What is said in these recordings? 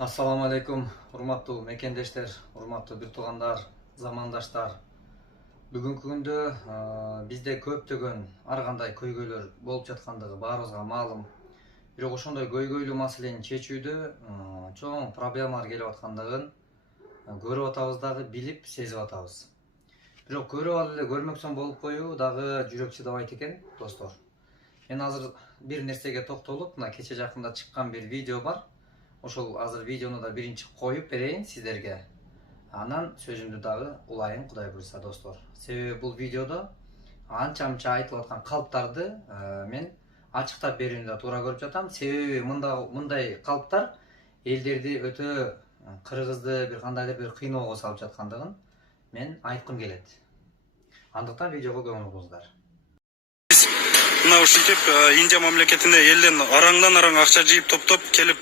Assalamu alaikum, урматтуу мекендештер, урматтуу бир туугандар, замандаштар. Бүгүнкү күндө бизде көптөгөн ар кандай көйгөйлөр болуп жаткандыгы баарыбызга маалым. Бирок ошондой көйгөйлүү маселени чечүүдө чоң проблемалар келип аткандыгын көрүп атабыз дагы, билип, сезип атабыз. Бирок көрүп алып эле көрмөксөн болуп коюу дагы жүрөк чыдабайт экен, достор. Мен азыр бир нерсеге токтолуп, мына кече жакында чыккан бир видео бар. Ошол азыр видеону да биринчи коюп берейин сиздерге. Анан сөзүмдү дагы улайын, Кудай буйрса, достор. Себеби бул видеодо анча-мынча айтылып аткан калыптарды мен ачыктап берүүнү да туура көрүп жатам. Себеби мындай калыптар элдерди өтө кыргызды бир кандайдыр бир кыйноого салып жаткандыгын мен айткым келет. Андыктан видеого көңүл буруңуздар. Мына ушинтип Индия мамлекетинде элден араңдан акча жыйып топтоп келип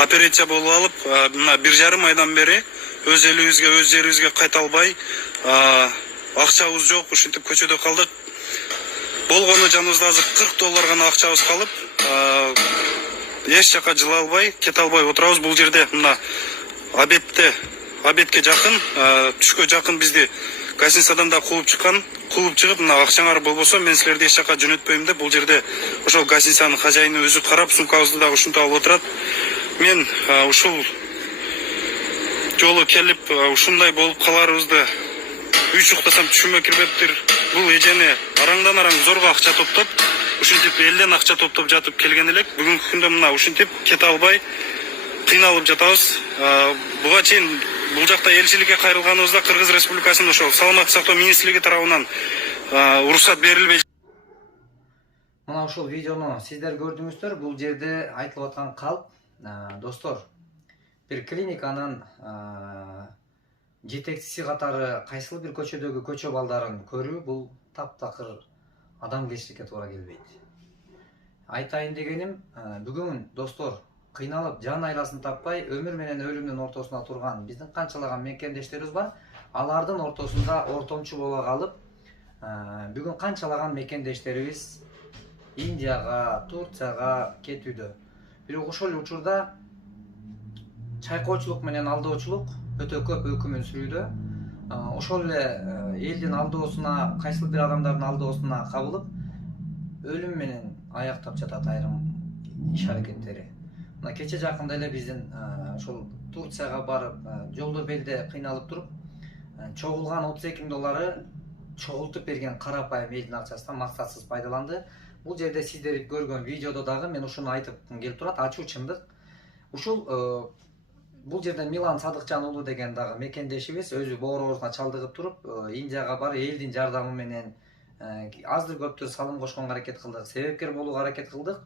операция болуп алып, мына 1,5 айдан бери өз элибизге, өз жерибизге кайта албай, акчабыз жок, ушинтип көчөдө калдык. Болгону жаныбызда азыр $40 гана акчабыз калып, эч жака жыла албай, кете албай отурабыз. Бул жерде мына обедке жакын, түшкө жакын бизди гостиницадан да кууп чыгып, мына акчаңар болбосо мен силерди эч жака жөнөтпөйм деп, бул жерде ошол гостиницанын хозяйыны өзү карап, сумкабызды дагы ушинтип алып отурат. Мен ушул жолу келип ушундай болуп каларыбызды үч уктасам түшүмө кирбептир. Бул эжени араңдан зорго акча топтоп, ушинтип элден акча топтоп жатып келген элек. Бүгүнкү күндө мына ушинтип кете албай кыйналып жатабыз. Буга чейин бул жакта элчиликке кайрылганыбызда Кыргыз Республикасынын ошол саламаттык сактоо министрлиги тарабынан уруксат берилбей. Мына ушул видеону сиздер көрдүңүздөр. Бул жерде айтылып аткан калп, достор, бир клиниканын жетекчиси катары кайсыл бир көчөдөгү көчө балдарын көрүү бул таптакыр адамгерчиликке туура келбейт. Айтайын дегеним, бүгүн достор кыйналып жан айласын таппай өмүр менен өлүмдүн ортосунда турган биздин канчалаган мекендештерибиз бар. Алардын ортосунда ортомчу боло калып, бүгүн канчалаган мекендештерибиз Индияга, Турцияга кетүүдө. Бирок ошол учурда чайкоочулук менен алdoочулук өтө көп өкүмүн сүрүүдө. Ошол эле элдин алдоосуна, кайсыл бир адамдардын алдоосуна кабылып, өлүм менен аяктап жатат айрым иш аракеттери. Мына кече жакында эле биздин ошол Турцияга барып, жолдо белде кыйналып туруп, чогулган $32,000 чогултуп берген карапайым элдин акчасынан максатсыз пайдаланды. Бул жерде сиздер көргөн видеодо дагы мен ушуну айтыпкым келип турат, ачуу чындык. Ушул бул жерде Милан Садыкжан уулу деген дагы мекендешибиз өзү боорубузга чалдыгып туруп, Индияга барып элдин жардамы менен аздыр көптүр салым кошконго аракет кылдык, себепкер болууга аракет кылдык.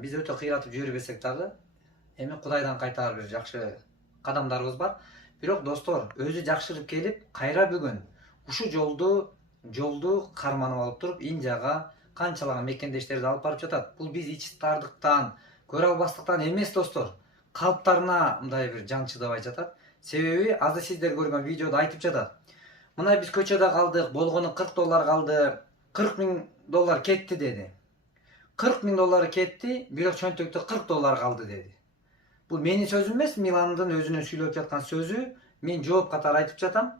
Биз өтө кыйратып жибербесек дагы, эми Кудайдан кайтаар бир жакшы кадамдарыбыз бар. Бирок достор, өзү жакшырып келип, кайра бүгүн ушу жолду карманып алып туруп, Индияга канчалаган мекендештерди алып барып жатат. Бул биз ич тардыктан, көрө албастыктан эмес, достор. Калыптарына мындай бир жан чыдабай жатат. Себеби азыр сиздер көргөн видеодо айтып жатат. Мына биз көчөдө калдык, болгону $40 калды, $40,000 кетти деди. $40,000 кетти, бирок чөнтөктө $40 калды деди. Бул менин сөзүм эмес, Миландын өзүнүн сүйлөп жаткан сөзү. Мен жооп катары айтып жатам.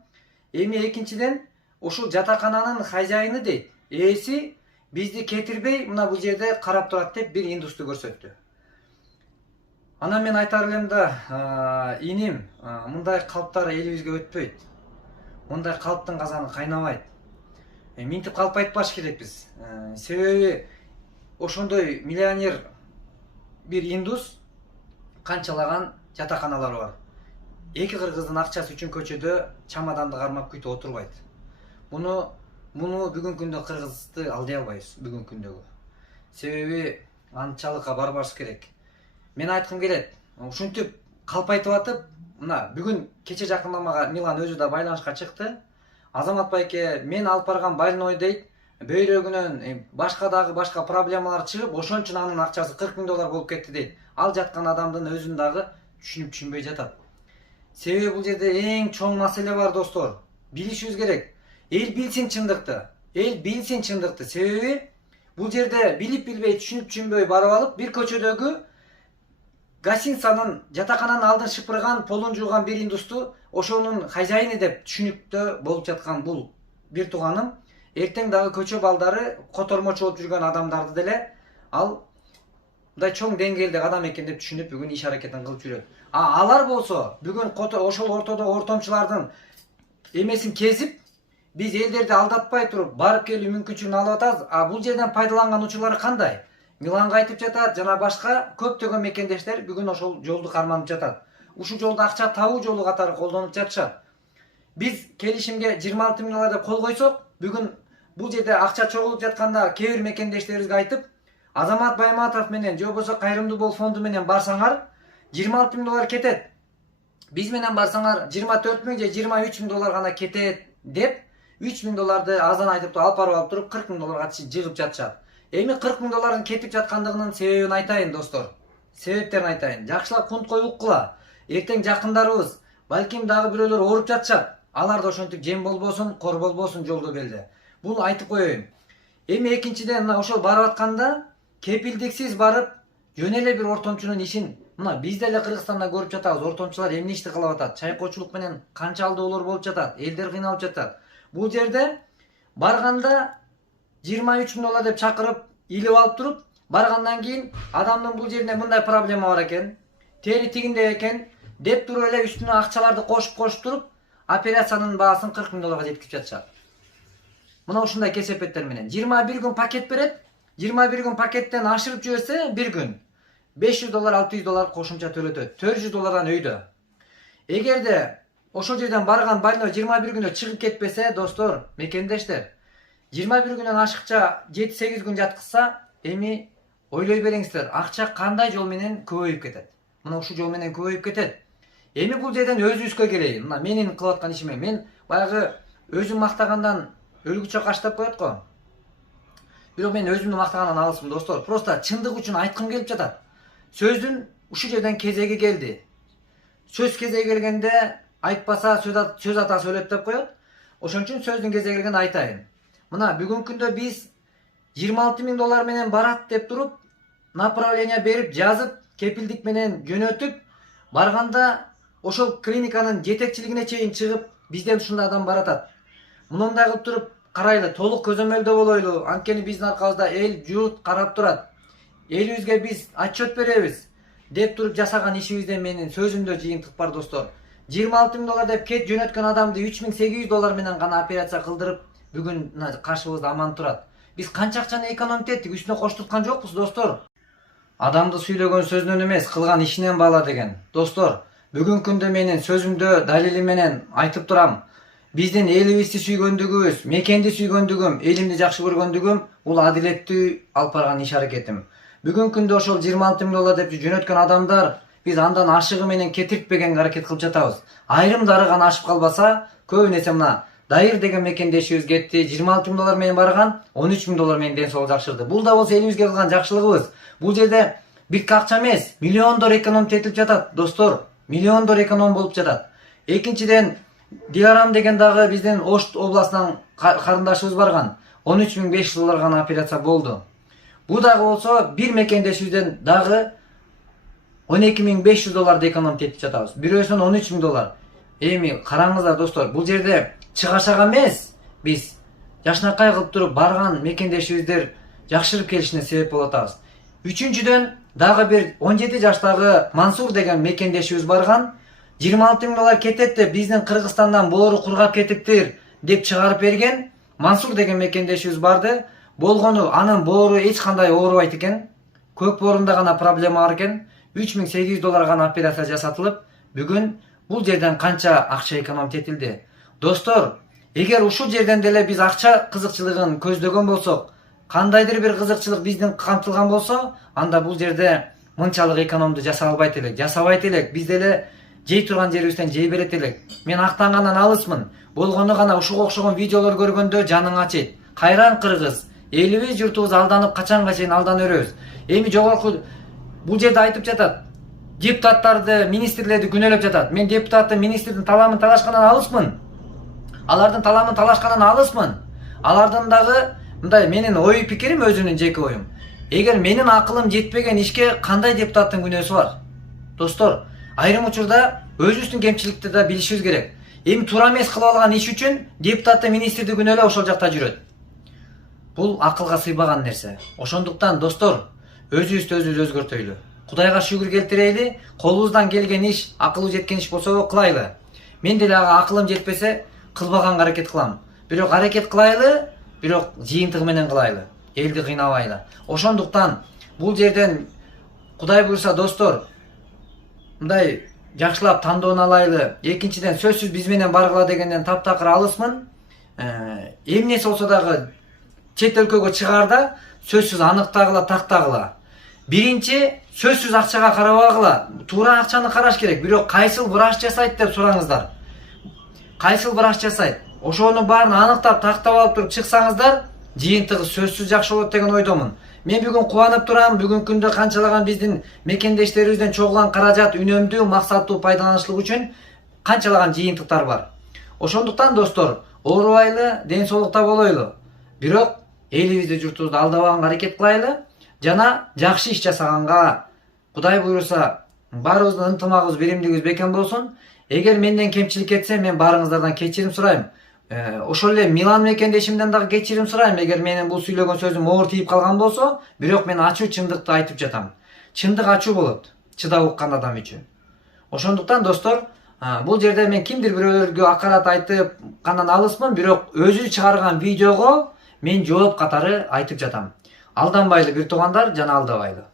Эми экинчиден, ушул жатакананын хозяйыны дейт, ээси бизди кетирбей, мына бул жерде карап турат деп бир индусту көрсөттү. Анан мен айтар элем да, иним, мындай калыптар элибизге өтпөйт. Мындай калыптын казаны кайнабайт. Минтип калып айтпаш керекпиз. Себеби ошондой миллионер бир индус канчалаган жатаканалар бар. Эки кыргыздын акчасы үчүн көчөдө чамаданды кармап күтүп отурбайт. Муну бүгүнкү күндө кыргызды алдай албайбыз, бүгүнкү күндөгү. Себеби анчалыкка барбаш керек. Мен айткым келет, ушинтип калп айтып атып, мына бүгүн кече жакында мага Милан өзү да байланышка чыкты. Азамат байке, мен алып барган больной дейт, бөйрөгүнөн башка проблемалар чыгып, ошон үчүн анын акчасы $40,000 болуп кетти дейт. Ал жаткан адамдын өзүн дагы түшүнбөй жатат. Себеби бул жерде эң чоң маселе бар, достор. Билишибиз керек. Эл билсин чындыкты. Себеби бул жерде билип билбей, түшүнүп түшүнбөй барып алып, бир көчөдөгү гостиницанын жатакананын алдын шыпырган, полун жууган бир индусту ошонун хозяйыны деп түшүнүктө болуп жаткан бул бир тууганым эртең дагы көчө балдары котормочу болуп жүргөн адамдарды деле ал мындай чоң деңгээлдеги адам экен деп түшүнүп бүгүн иш аракетин кылып жүрөт. Алар болсо бүгүн ошол ортодогу ортомчулардын эмесин кезип биз элдерди алдатпай туруп барып келүү мүмкүнчүлүгүн алып атабыз. Бул жерден пайдаланган учурлары кандай? Миланга айтып жатат жана башка көптөгөн мекендештер бүгүн ошол жолду карманып жатат. Ушул жолду акча табуу жолу катары колдонуп жатышат. Биз келишимге 26 миң доллар деп кол койсок, бүгүн бул жерде акча чогулуп жатканда кээ бир мекендештерибизге айтып, Азамат Байматов менен же болбосо Кайрымдуу Бол фонду менен барсаңар 26 миң доллар кетет. Биз менен барсаңар 24 миң же 23 миң доллар гана кетет деп 3 миң долларды азан айтып алып барып алып туруп 40 миң долларга жыгып жатышат. Эми 40 миң доллардын кетип жаткандыгынын себебин айтайын достор. Себептерин айтайын. Жакшылап кунт коюп уккула. Эртең жакындарыбыз, балким дагы бирөөлөр ооруп жатышат. Алар да ошентип жем болбосун, кор болбосун жолдо белде. Бул айтып коеюн. Эми экинчиден ошол барып атканда кепилдиксиз барып жөн эле бир ортомчунун ишин мына биз деле Кыргызстанда көрүп жатабыз. Ортомчулар эмне ишти кылып атат? Чайкоочулук менен канча алдоолор болуп жатат? Элдер кыйналып жатат. Бул жерде барганда 23 миң доллар деп чакырып, илип алып туруп, баргандан кийин адамдын бул жеринде мындай проблема бар экен, тери тигиндей экен деп туруп эле үстүнө акчаларды кошуп туруп, операциянын баасын 40 миң долларга жеткирип жатышат. Мына ушундай кесепеттер менен 21 күн пакет берет. 21 күн пакеттен ашырып жиберсе, бир күн 500 доллар, 600 доллар кошумча төлөтөт. 400 доллардан өйдө. Эгерде ошол жерден барган больной 21 күндө чыгып кетпесе, достор, мекендештер, 21 күндөн ашыкча 7-8 күн жаткызса, эми ойлой бериңиздер, акча кандай жол менен көбөйүп кетет. Мына ушул жол менен көбөйүп кетет. Эми бул жерден өзүбүзгө келейин. Мына менин кылып аткан ишиме мен баягы өзүм мактагандан өлгүчө каш деп коет го. Бирок мен өзүмдү мактагандан алысмын, достор. Просто чындык үчүн айткым келип жатат. Сөздүн ушул жерден кезеги келди. Сөз кезеги келгенде айтпаса сөз атасы өлөт деп коет. Ошон үчүн сөздүн кезеги келгенде айтайын. Мына бүгүнкү күндө биз 26 миң доллар менен барат деп туруп, направление берип, жазып, кепилдик менен жөнөтүп, барганда ошол клиниканын жетекчилигине чейин чыгып, бизден ушундай адам баратат. Мындай кылып туруп карайлы, толук көзөмөлдө болойлу. Анткени биздин аркабызда эл журт карап турат. Элибизге биз отчет беребиз деп туруп жасаган ишибизде менин сөзүмдө жыйынтык бар, достор. 26 миң доллар деп кет жөнөткөн адамды 3800 доллар менен гана операция кылдырып, бүгүн каршыбызда аман турат. Биз канча акчаны экономить эттик, үстүнө коштурткан жокпуз, достор. Адамды сүйлөгөн сөзүнөн эмес, кылган ишинен баала деген. Достор, бүгүнкү күндө менин сөзүмдө далилим менен айтып турам. Биздин элибизди сүйгөндүгүбүз, мекенди сүйгөндүгүм, элимди жакшы көргөндүгүм бул адилеттүү алып барган иш аракетим. Бүгүнкү күндө ошол 26 миң доллар деп жөнөткөн адамдар биз андан ашыгы менен кетиртпегенге аракет кылып жатабыз. Айрымдары гана ашып калбаса, көбүн эсе мына Дайыр деген мекендешибиз кетти, 26 миң доллар менен барган, 13 миң доллар менен ден соолук жакшырды. Бул да болсо элибизге кылган жакшылыгыбыз. Бул жерде бир акча эмес, миллиондор экономить этилип жатат, достор. Миллиондор эконом болуп жатат. Экинчиден, Диарам деген дагы биздин Ош областынан карындашыбыз барган. 13 миң 500 доллар гана операция болду. Бул дагы болсо бир мекендешибизден дагы 12 миң 500 долларды экономить этип жатабыз. Бирөөсүнөн 13 миң доллар. Эми караңыздар, достор, бул жерде чыгашак эмес, биз жашнакай кылып туруп барган мекендешибиздер жакшырып келишине себеп болуп атабыз. Үчүнчүдөн дагы бир 17 жаштагы Мансур деген мекендешибиз барган. 26 миң доллар кетет деп биздин Кыргызстандан боору кургап кетиптир деп чыгарып берген. Мансур деген мекендешибиз барды. Болгону анын боору эч кандай оорубайт экен. Көк боорунда гана проблема бар экен. 3800 доллар гана операция жасатылып, бүгүн бул жерден канча акча экономить этилди. Достор, эгер ушул жерден деле биз акча кызыкчылыгын көздөгөн болсок, кандайдыр бир кызыкчылык биздин камтылган болсо, анда бул жерде мынчалык экономду жасабайт элек. Биз деле жей турган жерибизден жей берет элек. Мен актангандан алысмын. Болгону гана ушуга окшогон видеолор көргөндө жаның ачыйт. Кайран кыргыз, элибиз, журтубуз алданып качанга чейин алданып өрөбүз. Эми жогорку бул жерде айтып жатат. Депутаттарды, министрлерди күнөөлөп жатат. Мен депутаттын, министрдин таламын талашкандан алысмын. Алардын таламын талашкандан алысмын. Алардын дагы мындай менин ой пикирим, өзүмдүн жеке оюм. Эгер менин акылым жетпеген ишке кандай депутаттын күнөөсү бар? Достор, айрым учурда өзүбүздүн кемчиликти да билишибиз керек. Эми туура эмес кылып алган иш үчүн депутатты министрди күнөө эле ошол жакта жүрөт. Бул акылга сыйбаган нерсе. Ошондуктан достор, өзүбүздү өзүбүз өзгөртөйлү. Кудайга шүгүр келтирейли, колубуздан келген иш, акылы жеткен иш болсо кылайлы. Мен деле ага акылым жетпесе, кылбаганга аракет кылам. Бирок аракет кылайлы, бирок жыйынтыгы менен кылайлы. Элди кыйнабайлы. Ошондуктан бул жерден Кудай буйруса достор, мындай жакшылап тандоону алайлы. Экинчиден сөзсүз биз менен баргыла дегенден таптакыр алысмын. Эмнеси болсо дагы чет өлкөгө чыгаарда сөзсүз аныктагыла, тактагыла. Биринчи, сөзсүз акчага карабагыла. Туура акчаны караш керек. Бирок кайсыл врач жасайт деп сураңыздар. Кайсыл врач жасайт? Ошону баарын аныктап, тактап алып туруп чыксаңыздар, жыйынтыгы сөзсүз жакшы болот деген ойдомун. Мен бүгүн кубанып турам. Бүгүнкү күндө канчалаган биздин мекендештерибизден чогулган каражат үнөмдүү, максаттуу пайдаланылышлык үчүн канчалаган жыйынтыктар бар. Ошондуктан достор, оорубайлы, ден соолукта болойлу. Бирок элибизди, журтубузду алдабаганга аракет кылайлы жана жакшы иш жасаганга Кудай буйруса баарыбыздын ынтымагыбыз, биримдигибиз бекем болсун. Эгер менден кемчилик кетсе, мен баарыңыздардан кечирим сурайм. Ошол эле Милан мекендешимден дагы кечирим сурайм, эгер менин бул сүйлөгөн сөзүм оор тийип калган болсо, бирок мен ачуу чындыкты айтып жатам. Чындык ачуу болот, чыдап уккан адам үчүн. Ошондуктан достор, бул жерде мен кимдир бирөөлөргө акарат айтып кандан алысмын, бирок өзү чыгарган видеого мен жооп катары айтып жатам. Алданбайлы бир туугандар жана алдабайлы.